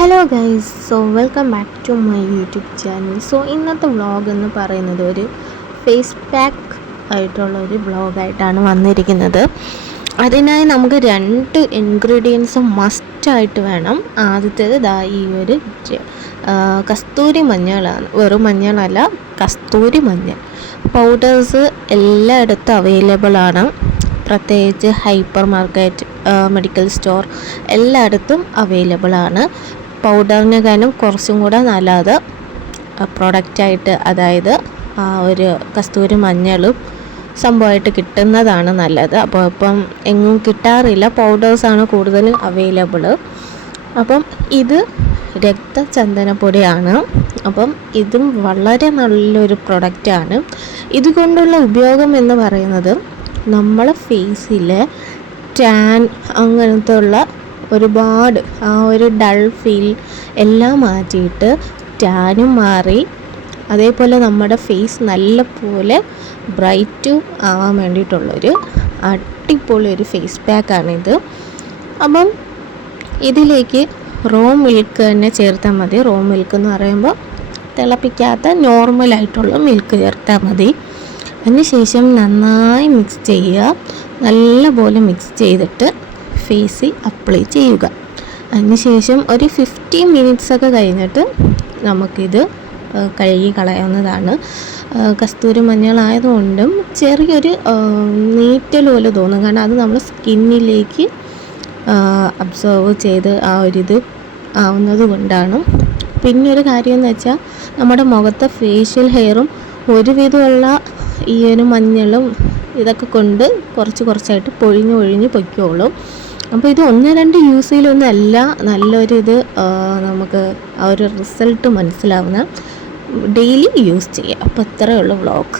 Hello guys, welcome back to my YouTube channel. ഇന്നത്തെ vlog എന്ന് പറയുന്നത് ഒരു ഫേസ് പാക്ക് ആയിട്ടുള്ള ഒരു വ്ളോഗായിട്ടാണ് വന്നിരിക്കുന്നത്. അതിനായി നമുക്ക് 2 ഇൻഗ്രീഡിയൻസ് മസ്റ്റായിട്ട് വേണം. ആദ്യത്തേത് ഈ ഒരു കസ്തൂരി മഞ്ഞളാണ്. വെറും മഞ്ഞളല്ല, കസ്തൂരി മഞ്ഞൾ പൗഡേഴ്സ് എല്ലായിടത്തും അവൈലബിൾ ആണ്. പ്രത്യേകിച്ച് ഹൈപ്പർ മാർക്കറ്റ്, മെഡിക്കൽ സ്റ്റോർ എല്ലായിടത്തും അവൈലബിൾ ആണ്. പൗഡറിനെക്കാളും കുറച്ചും കൂടെ നല്ലത് പ്രൊഡക്റ്റായിട്ട്, അതായത് ഒരു കസ്തൂരി മഞ്ഞളും സംഭവമായിട്ട് കിട്ടുന്നതാണ് നല്ലത്. അപ്പോൾ ഇപ്പം എങ്ങും കിട്ടാറില്ല, പൗഡേഴ്സാണ് കൂടുതലും അവൈലബിൾ. അപ്പം ഇത് രക്തചന്ദനപ്പൊടിയാണ്. അപ്പം ഇതും വളരെ നല്ലൊരു പ്രൊഡക്റ്റാണ്. ഇതുകൊണ്ടുള്ള ഉപയോഗം എന്ന് പറയുന്നത് നമ്മളെ ഫേസിലെ ടാൻ അങ്ങനത്തെ ഉള്ള ഒരുപാട് ആ ഒരു ഡൾ ഫീൽ എല്ലാം മാറ്റിയിട്ട് ടാനും മാറി, അതേപോലെ നമ്മുടെ ഫേസ് നല്ല പോലെ ബ്രൈറ്റും ആവാൻ വേണ്ടിയിട്ടുള്ളൊരു അടിപൊളി ഒരു ഫേസ് പാക്കാണിത്. അപ്പം ഇതിലേക്ക് റോ മിൽക്ക് തന്നെ ചേർത്താൽ മതി. റോ മിൽക്ക് എന്ന് പറയുമ്പോൾ തിളപ്പിക്കാത്ത നോർമലായിട്ടുള്ള മിൽക്ക് ചേർത്താൽ മതി. അതിനുശേഷം നന്നായി മിക്സ് ചെയ്യുക. നല്ലപോലെ മിക്സ് ചെയ്തിട്ട് ഫേസിൽ അപ്ലൈ ചെയ്യുക. അതിനുശേഷം ഒരു 15 മിനിറ്റ്സൊക്കെ കഴിഞ്ഞിട്ട് നമുക്കിത് കഴുകി കളയാവുന്നതാണ്. കസ്തൂരി മഞ്ഞളായതുകൊണ്ടും ചെറിയൊരു നീറ്റൽ പോലെ തോന്നും, കാരണം അത് നമ്മൾ സ്കിന്നിലേക്ക് അബ്സോർവ് ചെയ്ത് ആ ഒരിത് ആവുന്നത് കൊണ്ടാണ്. പിന്നെ ഒരു കാര്യം എന്ന് വെച്ചാൽ നമ്മുടെ മുഖത്തെ ഫേഷ്യൽ ഹെയറും ഒരുവിധമുള്ള ഈ ഒരു മഞ്ഞളും ഇതൊക്കെ കൊണ്ട് കുറച്ചായിട്ട് പൊഴിഞ്ഞ് പൊയ്ക്കോളും. അപ്പോൾ ഇത് 1-2 യൂസ് ചെയ്യലൊന്നുമല്ല, നല്ലൊരു ഇത് നമുക്ക് ആ ഒരു റിസൾട്ട് മനസ്സിലാവുന്ന ഡെയിലി യൂസ് ചെയ്യുക. അപ്പോൾ ഇത്രയേ ഉള്ളൂ വ്ളോഗ്.